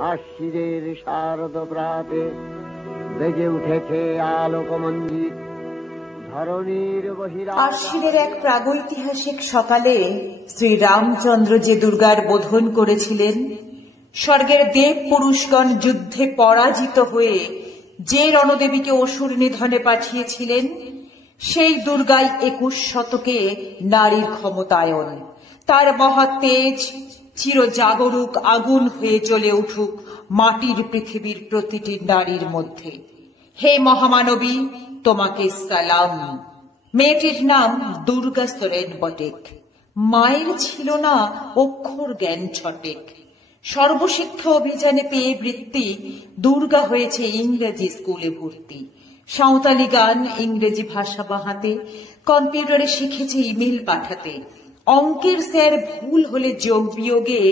আশ্বিনের শারদ প্রাতে বেজে উঠেছে আলোকমঞ্জিত ধরণীর আশ্বিনের এক প্রাগৈতিহাসিক সকালে শ্রী রামচন্দ্র যে দুর্গার বোধন করেছিলেন, স্বর্গের দেব পুরুষগণ যুদ্ধে পরাজিত হয়ে যে রণদেবীকে অসুর নিধনে পাঠিয়েছিলেন, সেই দুর্গাই 21 শতকে নারীর ক্ষমতায়ন। তার মহা তেজ চিরজাগরুক আগুন হয়ে জ্বলে উঠুক মাটির পৃথিবীর প্রতিটি নারীর মধ্যে। হে মহামানবী, তোমাকে সালাম। মেয়েটির নাম দুর্গা সোরেন বটেক। মায়ের ছিল না অক্ষর জ্ঞান ছটেক। সর্বশিক্ষা অভিযানে পেয়ে বৃত্তি দুর্গা হয়েছে ইংরেজি স্কুলে ভর্তি। সাঁওতালি গান ইংরেজি ভাষা বাহাতে, কম্পিউটারে শিখেছে ইমেল পাঠাতে। অঙ্কের স্যার ভুল হলে যোগ বিয়োগে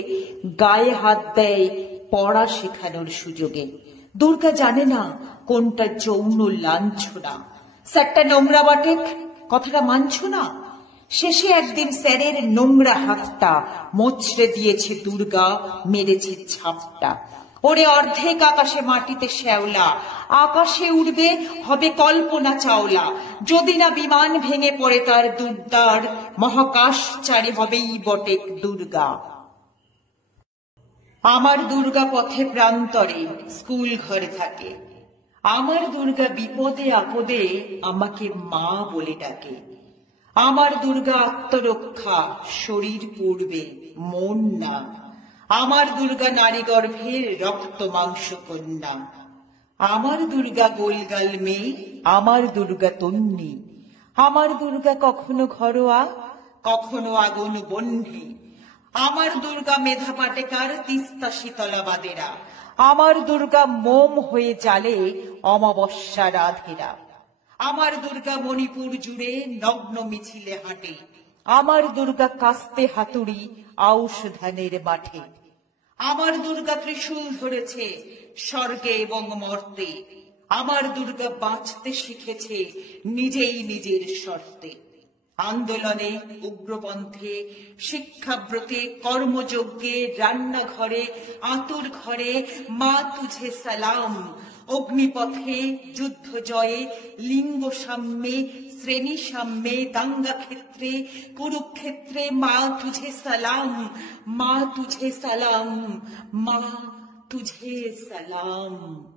গায়ে হাত দেয় পড়া শেখানোর সুযোগে। দুর্গা জানে না কোনটা যৌন লাঞ্ছনা। স্যারটা নোংরা বটেক, কথাটা মানছ না? শেষে একদিন স্যারের নোংরা হাতটা মোচড়ে দিয়েছে দুর্গা, মেরেছে ঝাপটা। ওরে অর্ধেক আকাশে মাটিতে শ্যাওলা, আকাশে উড়বে হবে কল্পনা চাওলা। যদি না বিমান ভেঙে পড়ে তার দুর্দার, মহাকাশ চারি হবেই বটেক দুর্গা। আমার দুর্গা পথে প্রান্তরে স্কুল ঘরে থাকে। আমার দুর্গা বিপদে আপদে আমাকে মা বলে ডাকে। আমার দুর্গা আত্মরক্ষা, শরীর পূর্বে মন না। আমার দুর্গা নারী গর্ভের রক্ত মাংস কন্যা। আমার দুর্গা গোলগাল মেয়ে, আমার দুর্গা তন্নি। আমার দুর্গা কখনো ঘরোয়া, কখনো আগুন বহ্নি। আমার দুর্গা মেধা পাটেকার, তিস্তা শীতলাবাদেরা। আমার দুর্গা মোম হয়ে জ্বালে অমাবস্যা রাধেরা। আমার দুর্গা মণিপুর জুড়ে নগ্ন মিছিলে হাঁটে। আমার দুর্গা কাস্তে হাতুড়ি আউশ ধানের মাঠে। আমার দুর্গা ত্রিশূল ধরেছে স্বর্গে এবং মর্তে। আমার দুর্গা বাঁচতে শিখেছে নিজেই নিজের শর্তে। আন্দোলনে, উগ্রপন্থে, শিক্ষাব্রতে, কর্মযজ্ঞে, রান্নাঘরে, আতুর ঘরে মা তুঝে সালাম। অগ্নিপথে, যুদ্ধ জয়ে, লিঙ্গ সাম্যে, শ্রেণী সাম্যে, দাঙ্গা ক্ষেত্রে, কুরুক্ষেত্রে মা তুঝে সালাম, মা তুঝে সালাম, মা তুঝে সালাম।